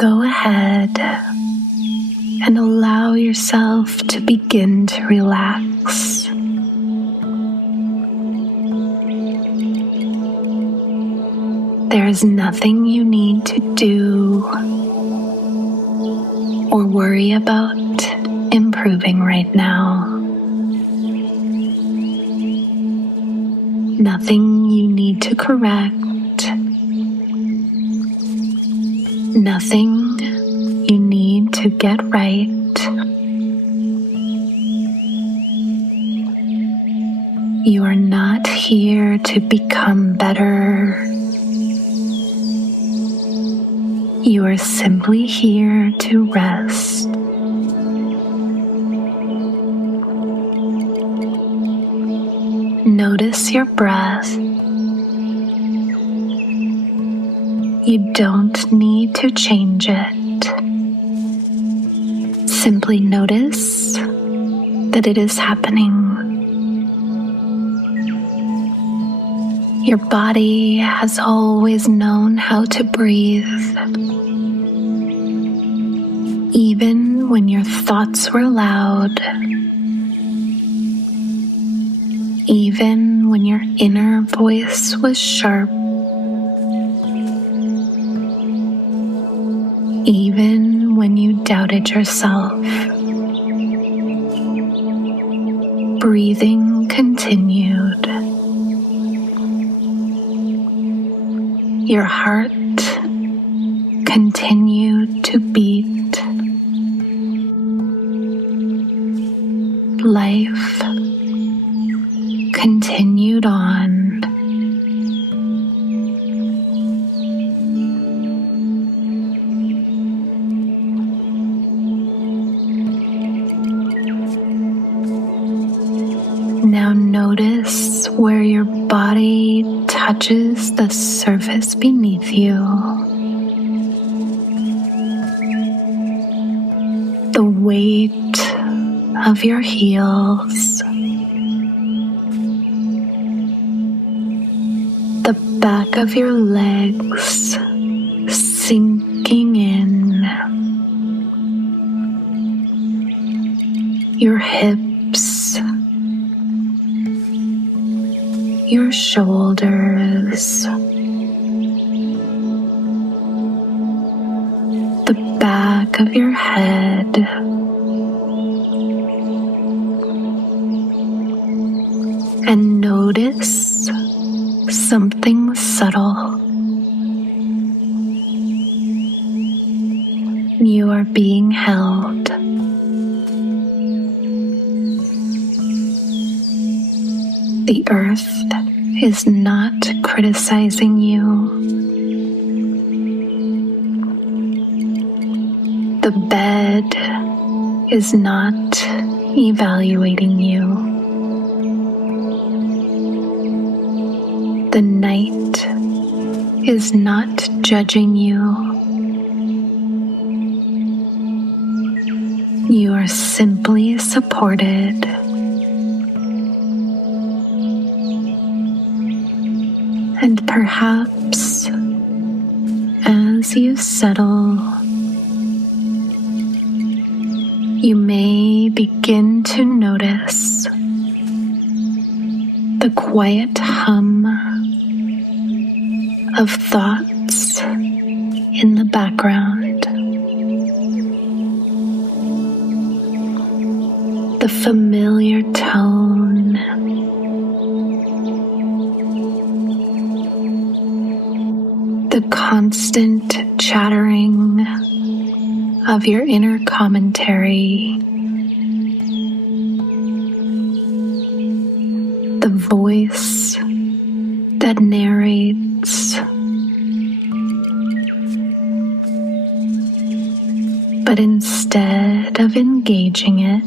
go ahead and allow yourself to begin to relax. There is nothing you need to do or worry about improving right now. Nothing you need to correct. Nothing you need to get right. You are not here to become better. You are simply here to rest. Notice your breath. You don't need to change it. Simply notice that it is happening. Your body has always known how to breathe. Even when your thoughts were loud, even when your inner voice was sharp, even when you doubted yourself, breathing continued. Your heart continued to beat. Life continued on. Now notice where your body touches the surface beneath you. The weight of your heels. The back of your legs sinking in. Your hips. Your shoulders, the back of your head, and notice something subtle. You are being held. The earth is not criticizing you. The bed is not evaluating you. The night is not judging you. You are simply supported. And perhaps as you settle, you may begin to notice the quiet hum of thoughts in the background, the familiar tone, the constant chattering of your inner commentary, the voice that narrates, but instead of engaging it,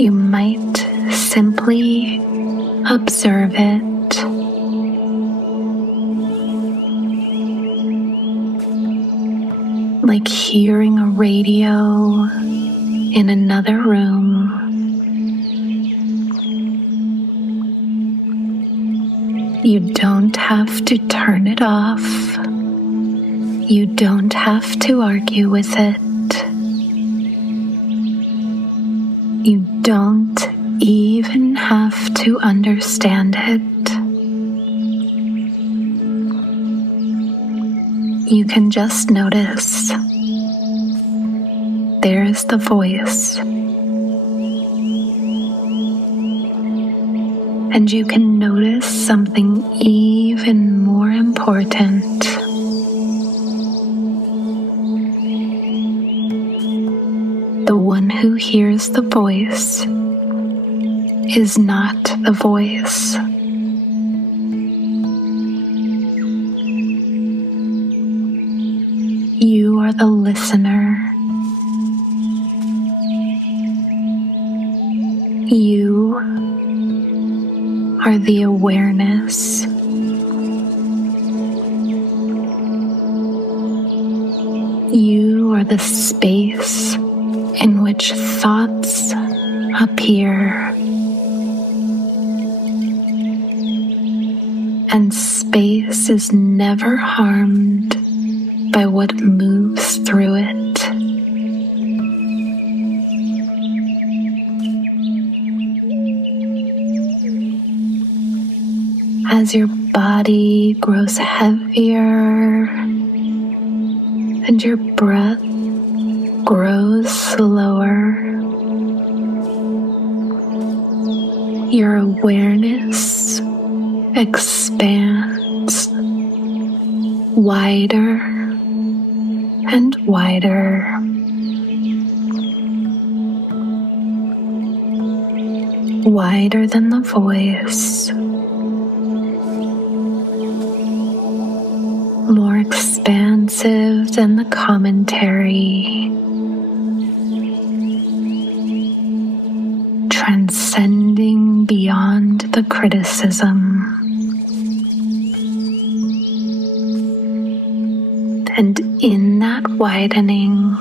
you might simply observe it. Like hearing a radio in another room. You don't have to turn it off. You don't have to argue with it. You don't even have to understand it. You can just notice. There's the voice. And you can notice something even more important. The one who hears the voice is not the voice. You are the listener. You are the awareness. You are the space in which thoughts appear. And space is never harmed by what moves through it. As your body grows heavier and your breath grows slower, your awareness expands wider and wider. Wider than the voice. More expansive than the commentary, transcending beyond the criticism. And in that widening,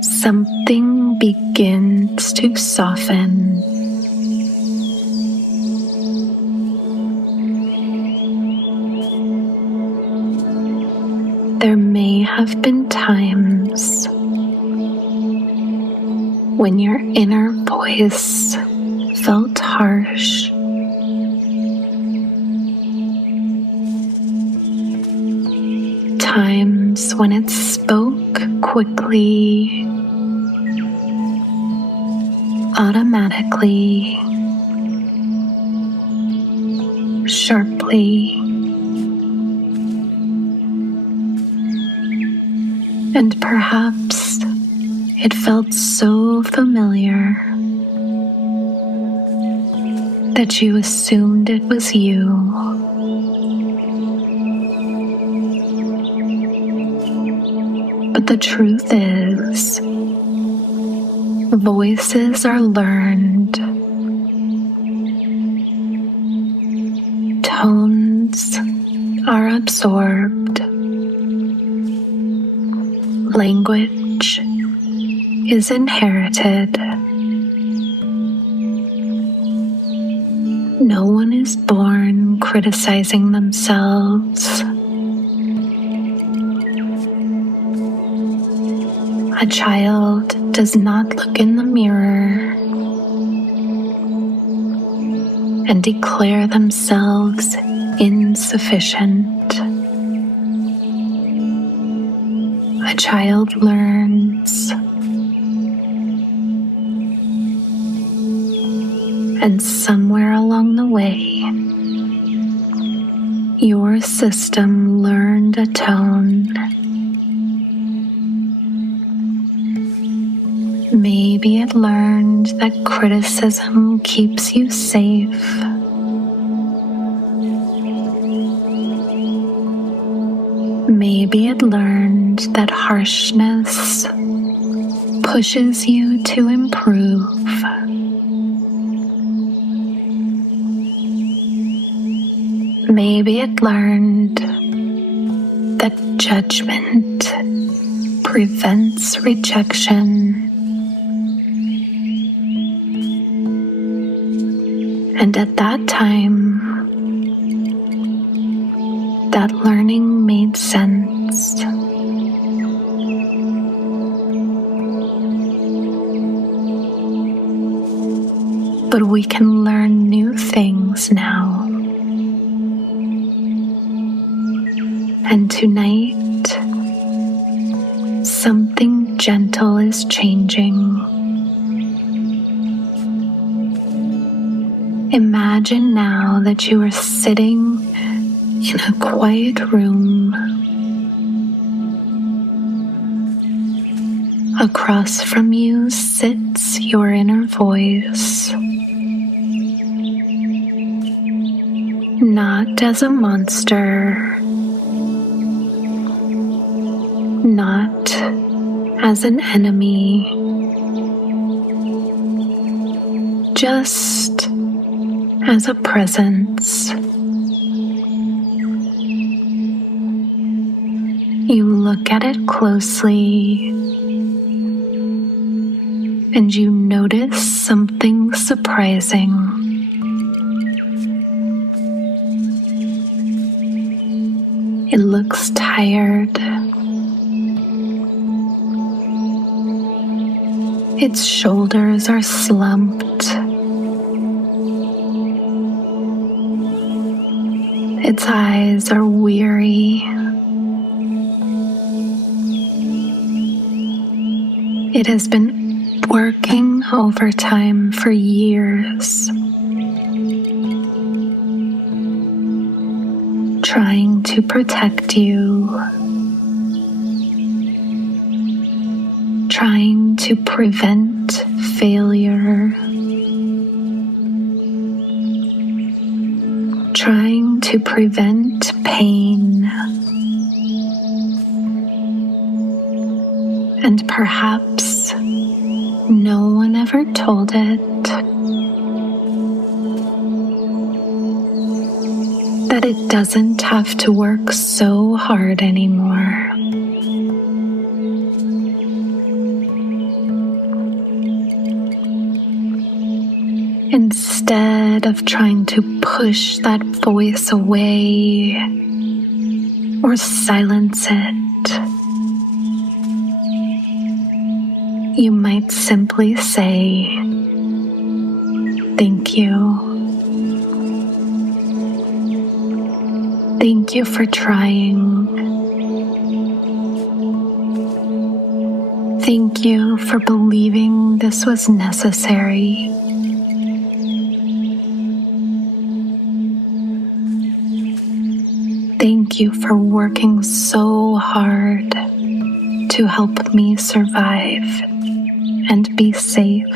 something begins to soften. There may have been times when your inner voice felt harsh. Times when it spoke quickly, automatically, sharply. And perhaps it felt so familiar that you assumed it was you. But the truth is, voices are learned. Tones are absorbed. Language is inherited. No one is born criticizing themselves. A child does not look in the mirror and declare themselves insufficient. A child learns, and somewhere along the way, your system learned a tone. Maybe it learned that criticism keeps you safe. Maybe it learned that harshness pushes you to improve. Maybe it learned that judgment prevents rejection. And at that time, that learning made sense. But we can learn new things now. And tonight, something gentle is changing. Imagine now that you are sitting in a quiet room. Across from you sits your inner voice. Not as a monster, not as an enemy, just as a presence. You look at it closely and you notice something surprising. It looks tired. Its shoulders are slumped. Its eyes are weary. It has been working overtime for years, trying to protect you, trying to prevent failure, trying to prevent pain, and perhaps no one ever told it that it doesn't have to work so hard anymore. Instead of trying to push that voice away or silence it, you might simply say, "Thank you. Thank you for trying. Thank you for believing this was necessary. Thank you for working so hard to help me survive and be safe.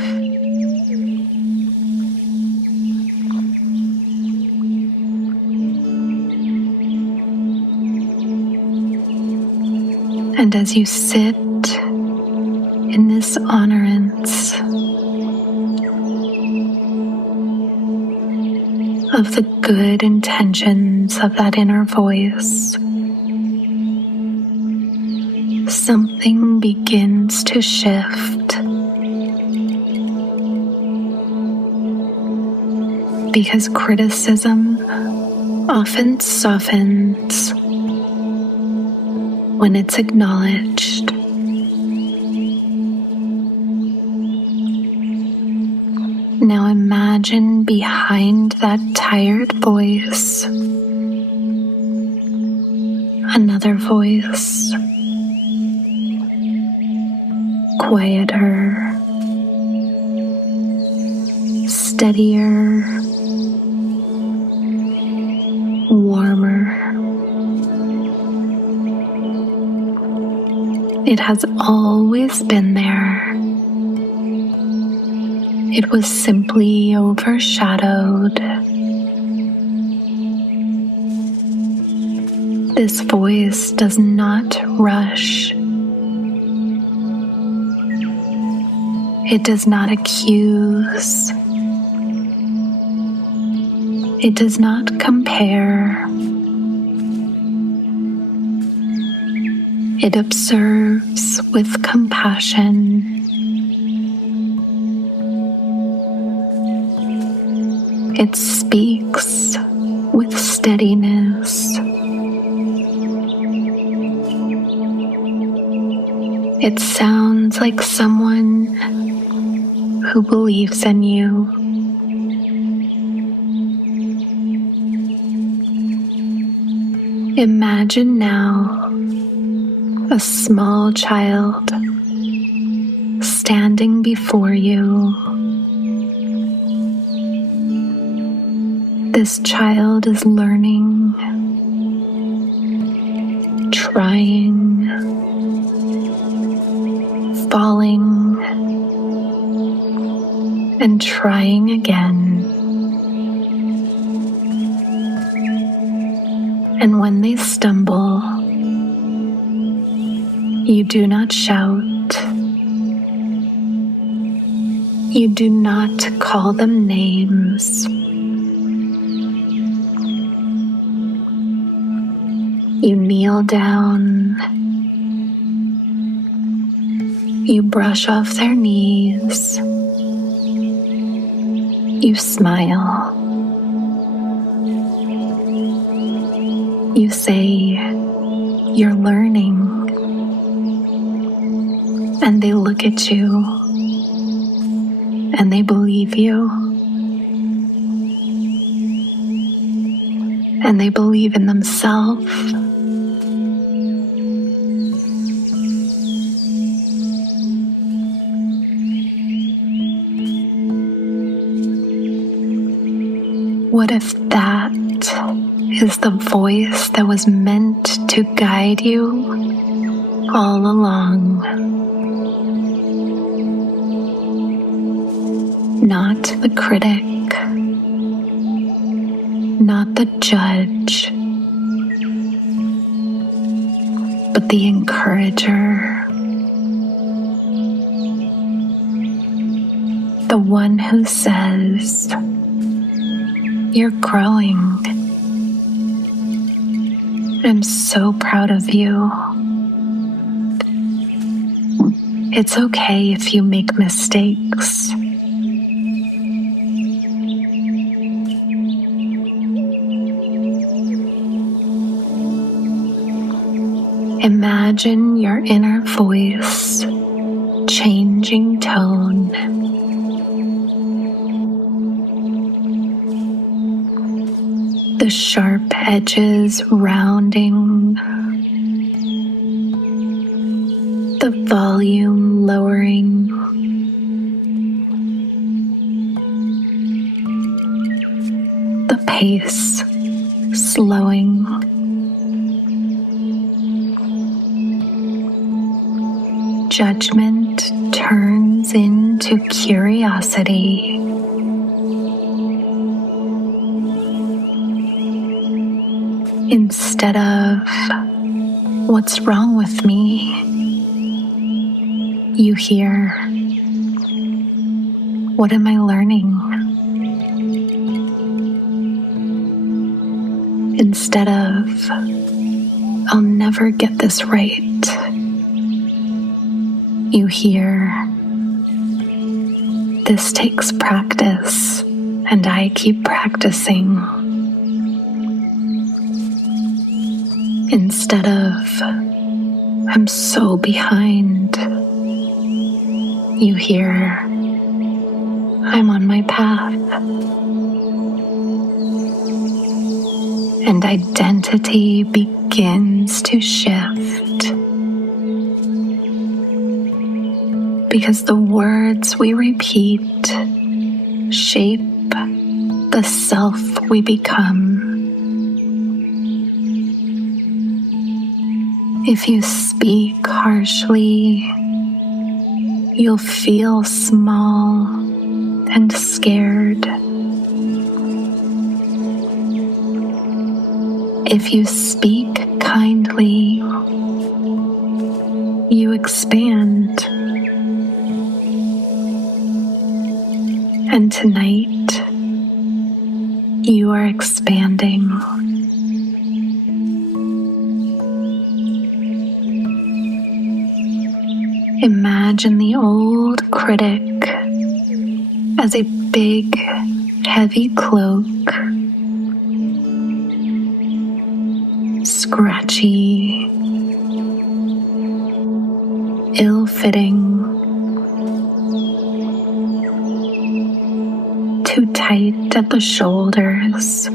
And as you sit in this honorance of the good intentions of that inner voice, something begins to shift. Because criticism often softens when it's acknowledged. Now imagine behind that tired voice another voice, quieter, steadier, warmer. It has always been there. It was simply overshadowed. This voice does not rush. It does not accuse. It does not compare. It observes with compassion. It speaks with steadiness. It sounds like someone who believes in you. Imagine now a small child standing before you. This child is learning, trying, falling, and trying again. And when they stumble, you do not shout. You do not call them names. You kneel down. You brush off their knees. You smile. You say, "You're learning." And they look at you and they believe you. And they believe in themselves. What if that is the voice that was meant to guide you all along? Not the critic, not the judge, but the encourager, the one who says, "You're growing. I'm so proud of you. It's okay if you make mistakes. Imagine your inner voice changing tone. The sharp edges rounding, the volume lowering, the pace slowing. Judgment turns into curiosity. Instead of, "What's wrong with me?" you hear, "What am I learning?" Instead of, "I'll never get this right," you hear, "This takes practice, and I keep practicing." Instead of, "I'm so behind," you hear, "I'm on my path." And identity begins to shift. Because the words we repeat shape the self we become. If you speak harshly, you'll feel small and scared. If you speak kindly, you expand. And tonight, you are expanding. Imagine the old critic as a big, heavy cloak, scratchy, ill-fitting, too tight at the shoulders.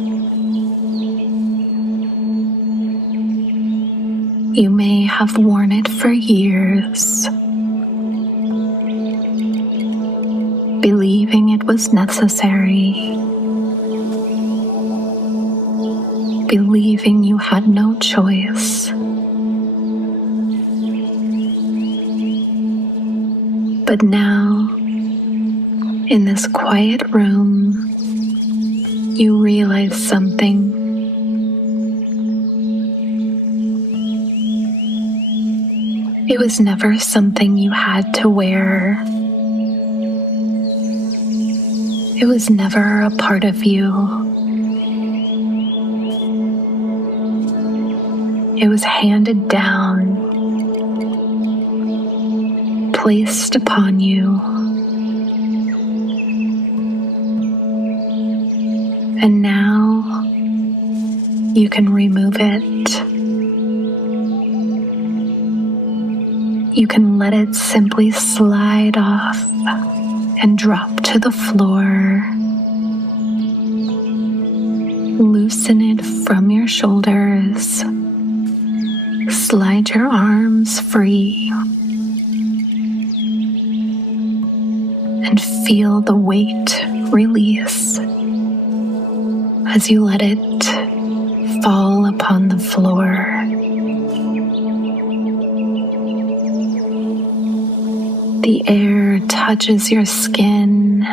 You may have worn it for years, believing it was necessary, believing you had no choice. But now, in this quiet room, you realize something. It was never something you had to wear. It was never a part of you. It was handed down, placed upon you, and now you can remove it. You can let it simply slide off and drop to the floor. Loosen it from your shoulders. Slide your arms free. And feel the weight release as you let it fall upon the floor. The air touches your skin.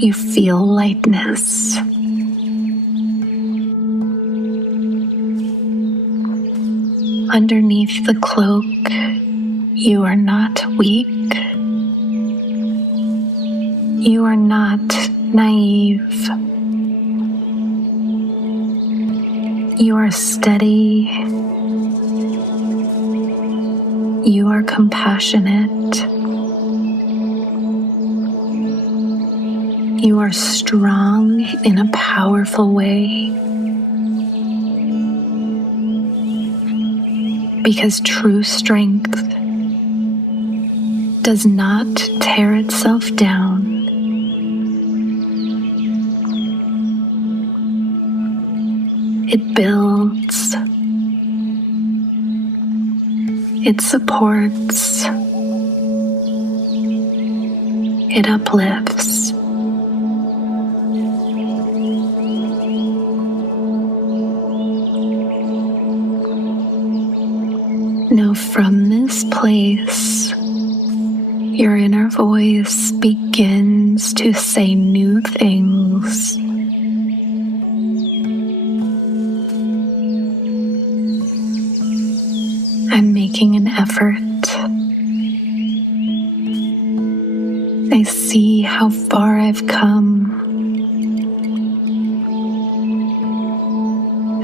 You feel lightness. Underneath the cloak, you are not weak. You are not naive. You are steady. You are compassionate. You are strong in a powerful way. Because true strength does not tear itself down. It builds. It supports. It uplifts. Now from this place, your inner voice begins to say new things. I'm making an effort. I see how far I've come.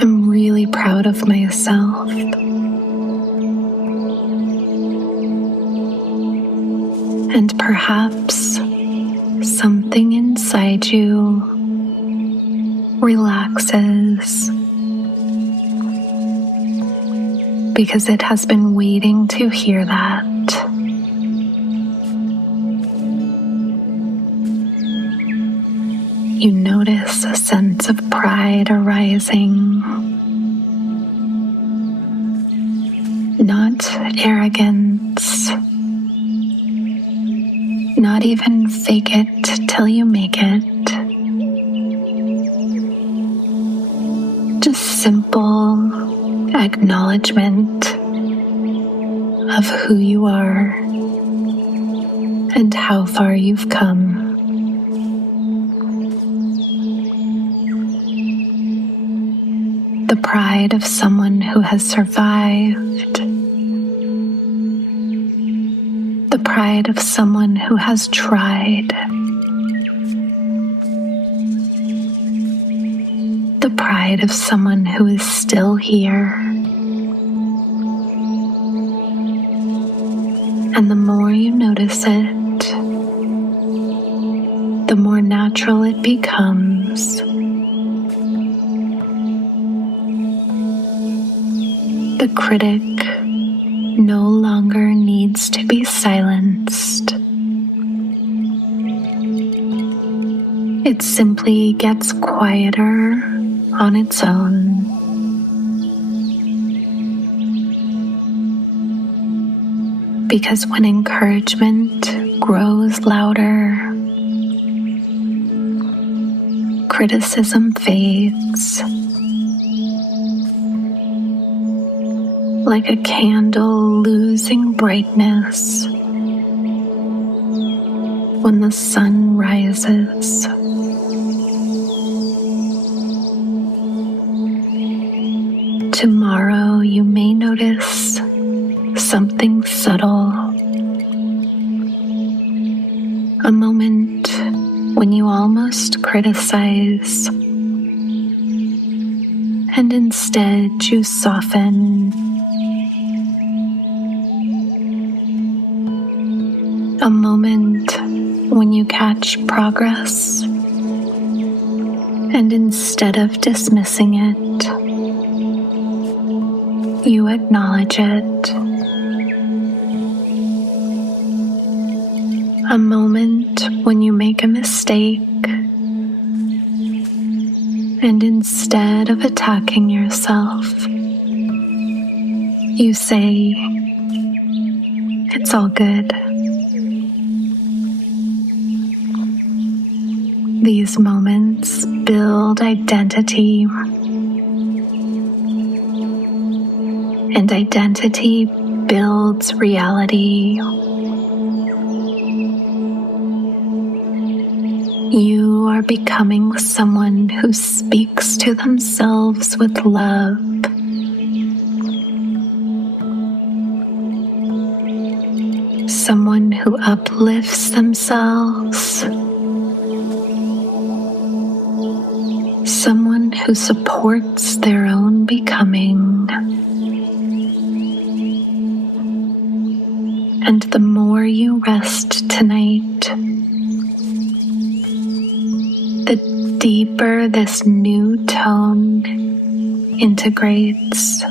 I'm really proud of myself. And perhaps something inside you relaxes because it has been waiting to hear that. You notice a sense of pride arising, not arrogance, not even fake it till you make it. Just simple acknowledgement of who you are and how far you've come. The pride of someone who has survived. The pride of someone who has tried. The pride of someone who is still here. And the more you notice it, the it becomes. The critic no longer needs to be silenced. It simply gets quieter on its own. Because when encouragement grows louder, criticism fades. Like a candle losing brightness when the sun rises. Tomorrow you may notice something subtle, a moment when you almost criticize, and instead you soften. A moment when you catch progress, and instead of dismissing it, you acknowledge it. A moment when you make a mistake, and instead of attacking yourself, you say, "It's all good." These moments build identity, and identity builds reality. You are becoming someone who speaks to themselves with love. Someone who uplifts themselves. Someone who supports their own becoming. And the more you rest tonight, the deeper this new tone integrates.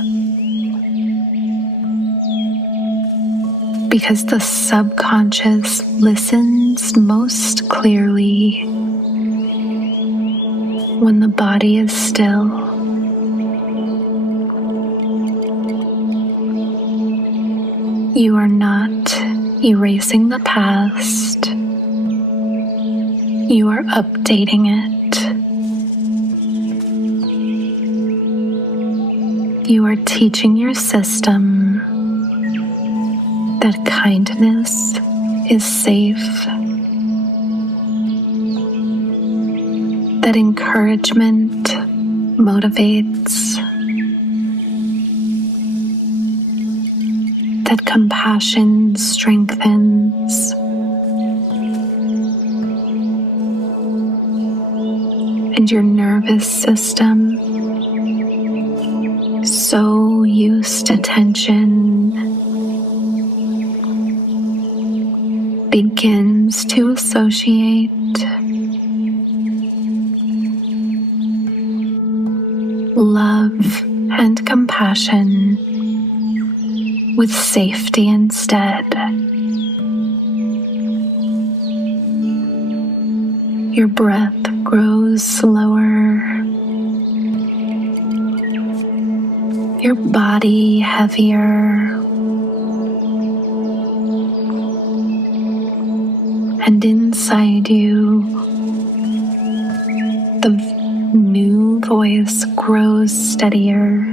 Because the subconscious listens most clearly when the body is still. You are not erasing the past. You are updating it. You are teaching your system that kindness is safe, that encouragement motivates, that compassion strengthens, and your nervous system, so used to tension, begins to associate love and compassion with safety instead. Your breath grows slower, your body heavier, and inside you, the new voice grows steadier.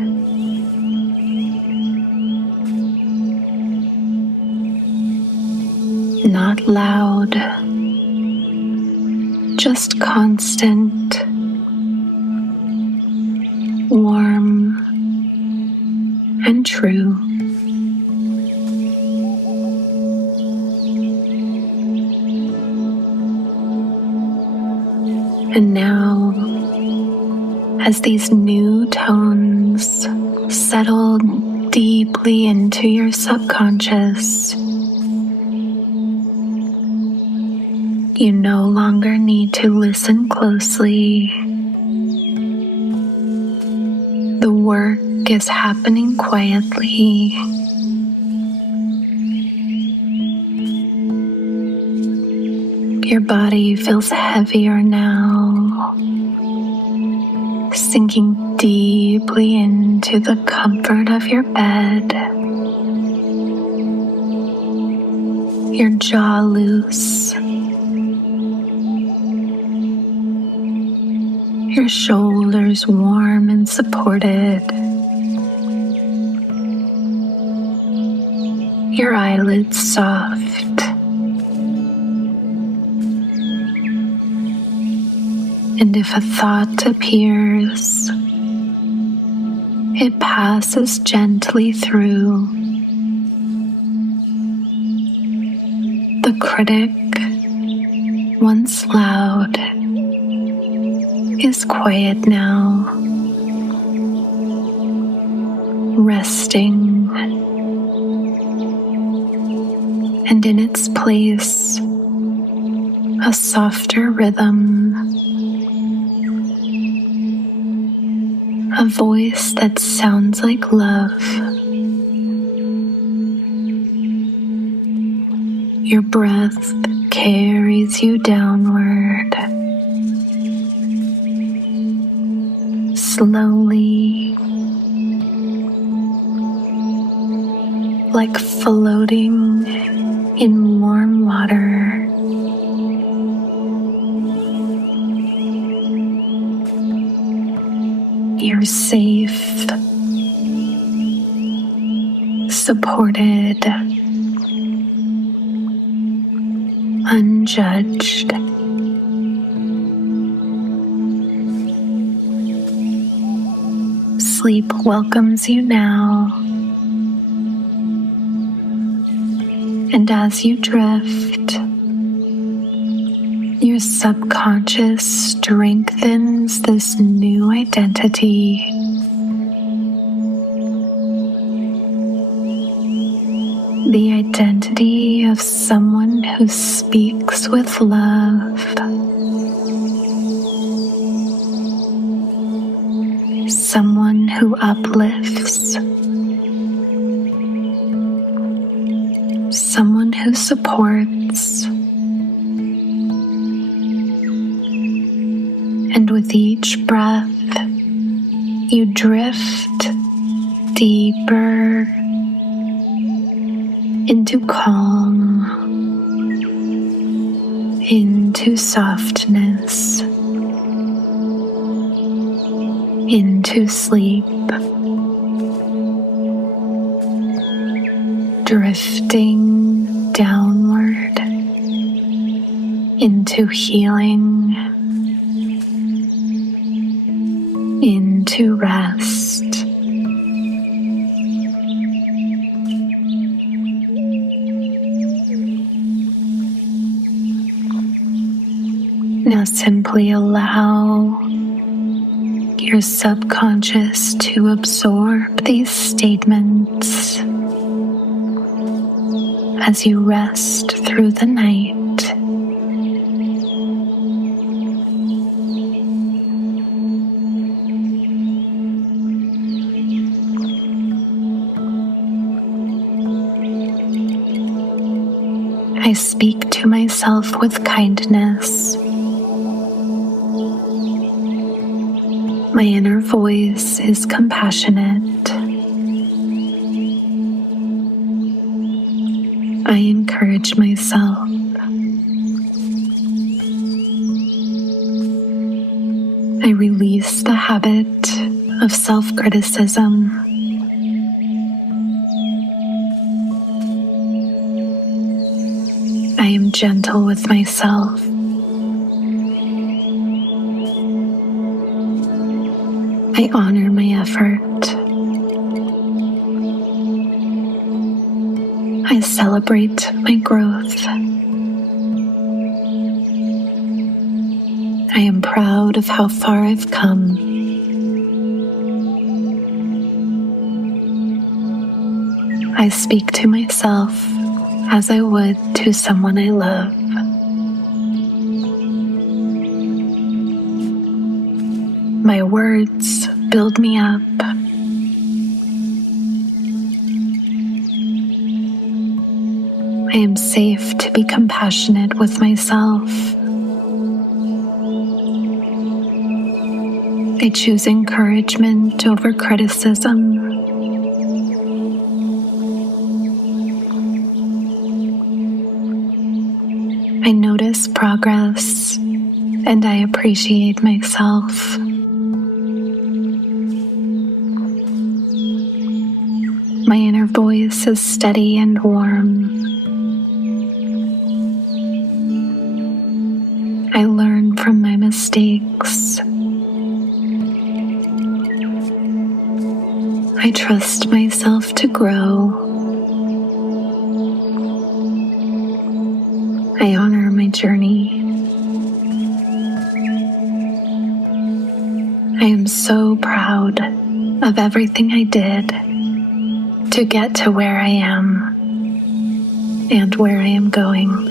Not loud, just constant, warm, and true. And now, as these new tones settle deeply into your subconscious, You no longer need to listen closely. The work is happening quietly. Your body feels heavier now, sinking deeply into the comfort of your bed. Your jaw loose. Your shoulders warm and supported. Your eyelids soft. And if a thought appears, it passes gently through. The critic, once loud, is quiet now, resting, and in its place, a softer rhythm, a voice that sounds like love. Your breath carries you downward, slowly, like floating in warm water. You're safe, supported, unjudged. Sleep welcomes you now, and as you drift, your subconscious strengthens this new identity. The identity of someone who speaks with love, someone who uplifts, someone who supports. And with each breath, you drift deeper into calm, into softness, into sleep, drifting downward into healing, into rest. Now simply allow your subconscious to absorb these statements as you rest through the night. I speak to myself with kindness. My inner voice is compassionate. I encourage myself. I release the habit of self-criticism. I am gentle with myself. I honor my effort. I celebrate my growth. I am proud of how far I've come. I speak to myself as I would to someone I love. My words build me up. I am safe to be compassionate with myself. I choose encouragement over criticism. I notice progress and I appreciate myself. My inner voice is steady and warm. I learn from my mistakes. I trust myself to grow. I honor my journey. I am so proud of everything I did to get to where I am and where I am going.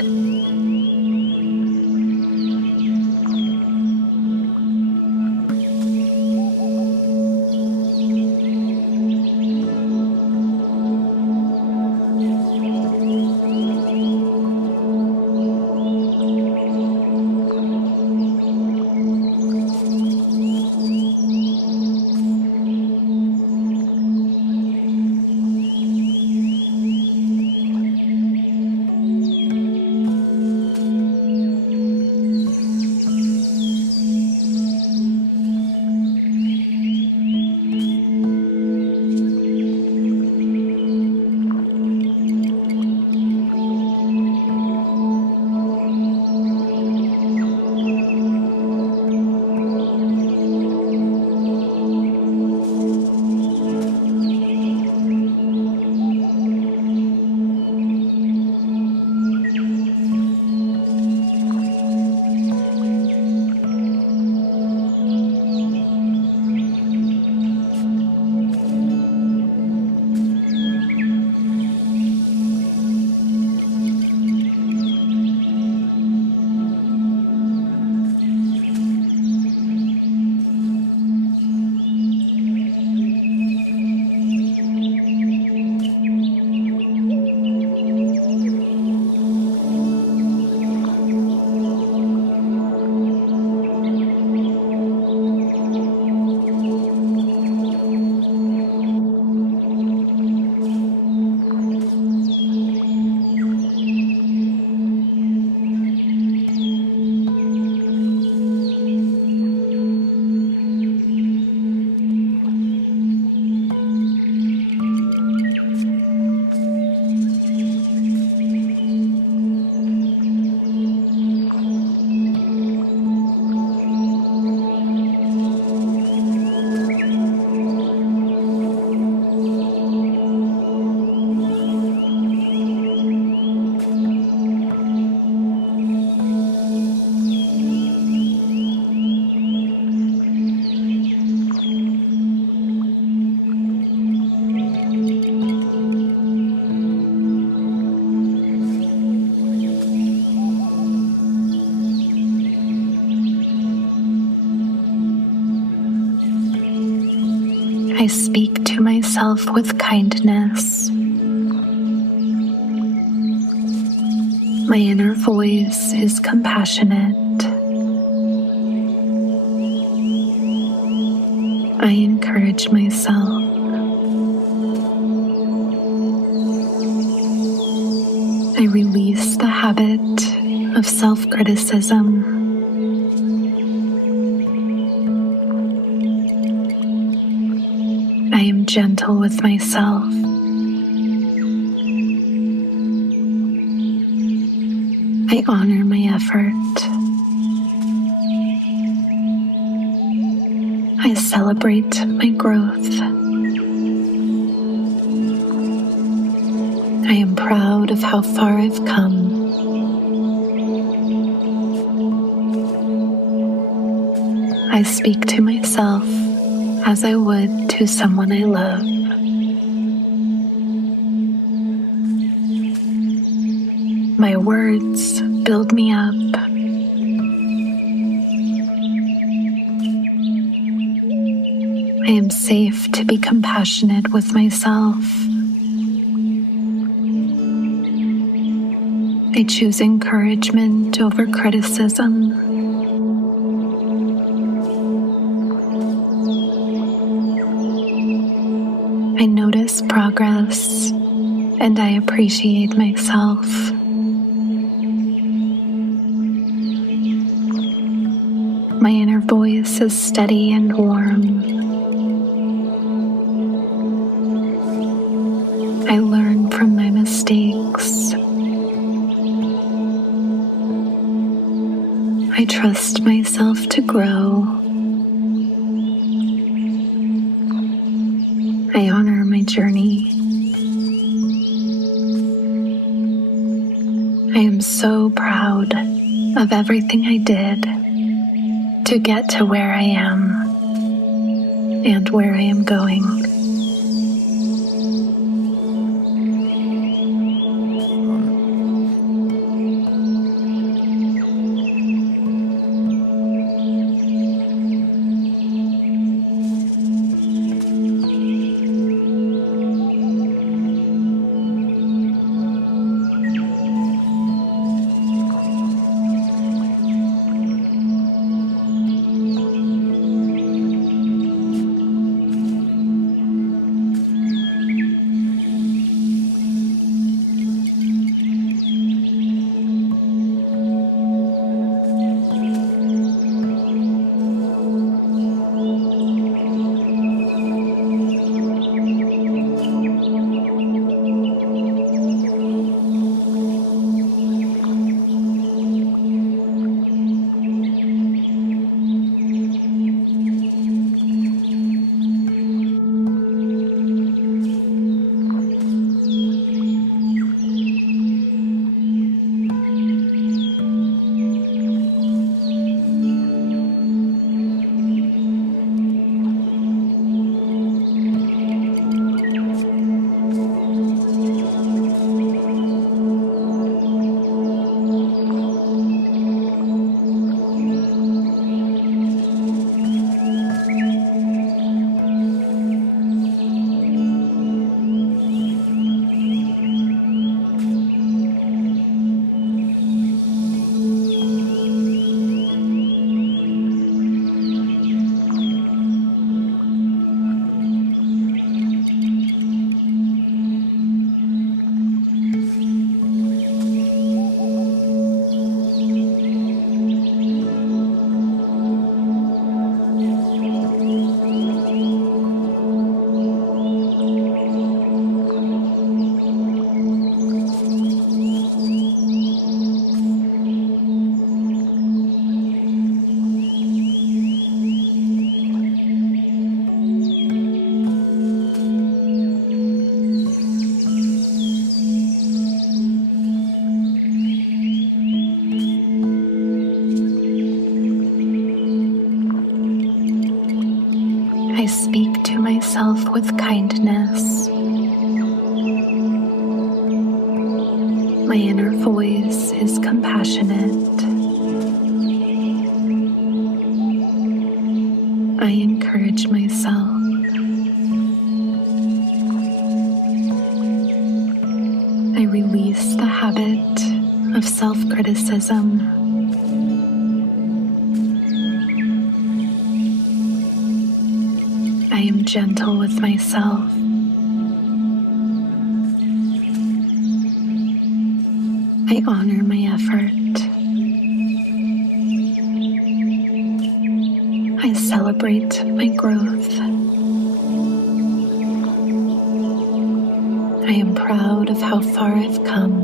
I speak to myself with kindness. My inner voice is compassionate. I encourage myself. I release the habit of self-criticism. I am gentle with myself. I honor my effort. I celebrate my growth. I am proud of how far I've come. I speak to myself as I would to someone I love. My words build me up. I am safe to be compassionate with myself. I choose encouragement over criticism. I notice progress and I appreciate myself. My inner voice is steady and warm. I learn from my mistakes. I trust myself to grow. I honor my journey. I am so proud of everything I did to get to where I am and where I am going. I speak to myself with kindness. My inner voice is compassionate. I encourage myself. I release the habit of self-criticism. I am gentle with myself. I honor my effort. I celebrate my growth. I am proud of how far I've come.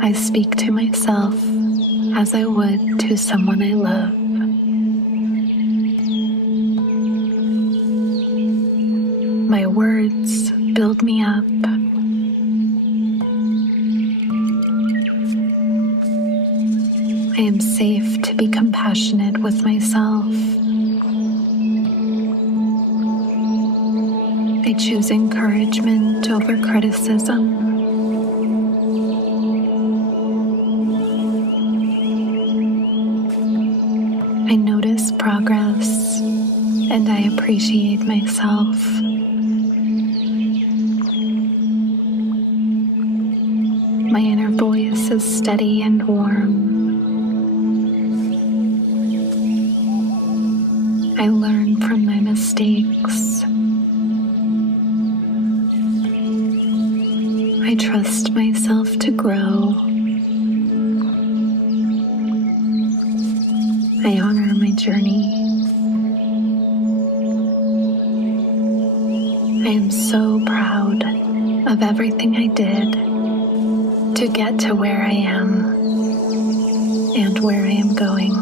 I speak to myself as I would to someone I love. My words build me up. I am safe to be compassionate with myself. I choose encouragement over criticism. I notice progress and I appreciate myself. My inner voice is steady and warm. I learn from my mistakes. I trust myself to grow. I honor my journey. I am so proud of everything I did to get to where I am and where I am going.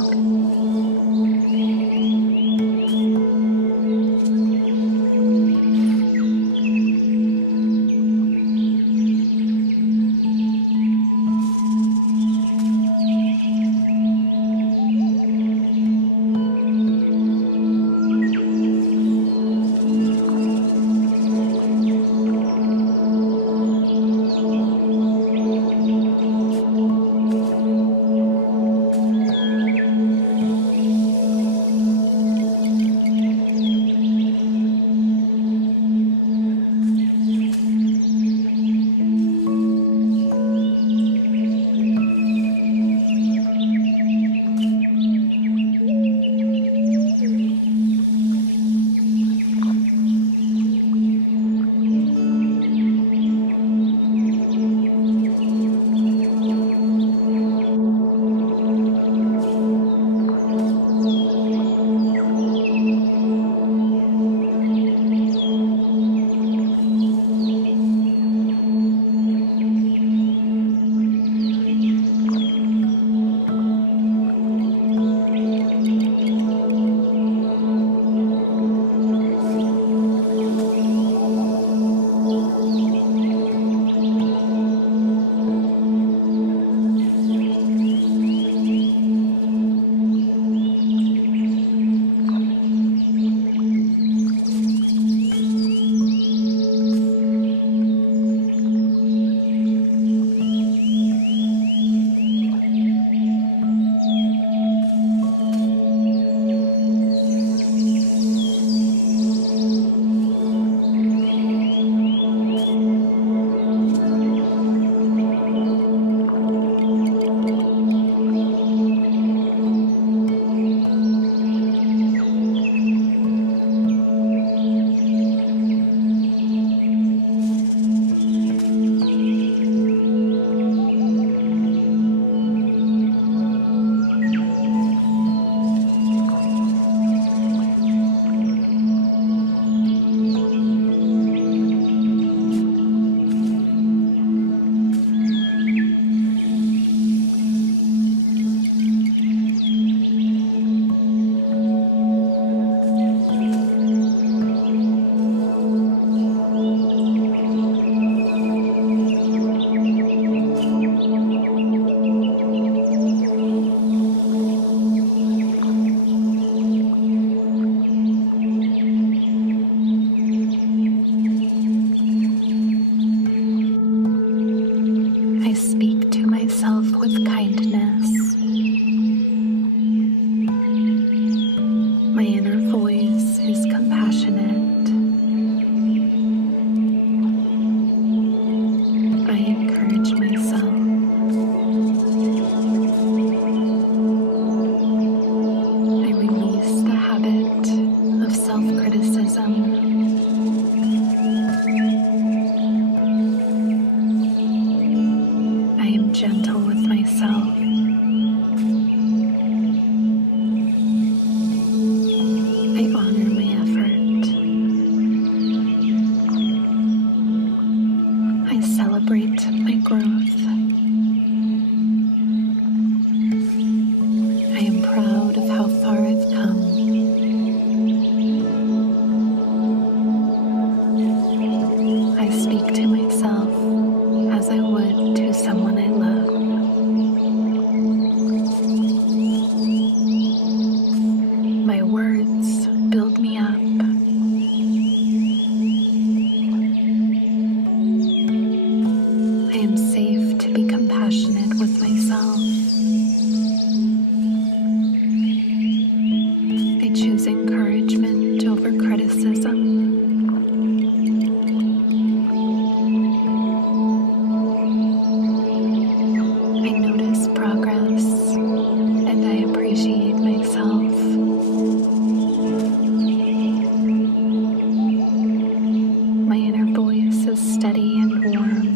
I speak to myself with kindness. My inner voice is compassionate. I encourage myself. I release the habit of self-criticism. Gentle with myself. I honor my effort. I celebrate my growth. I am proud of how far I've come. I speak to myself as I would to someone I love. My words build me up. I am safe to be compassionate with myself. choose encouragement over criticism. I notice progress and I appreciate myself. My inner voice is steady and warm.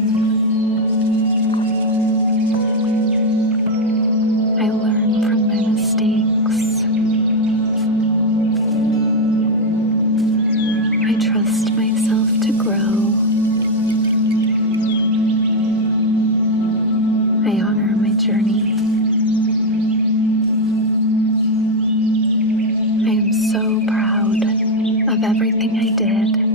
I learn from my mistakes. I trust myself to grow. I honor my journey. I am so proud of everything I did.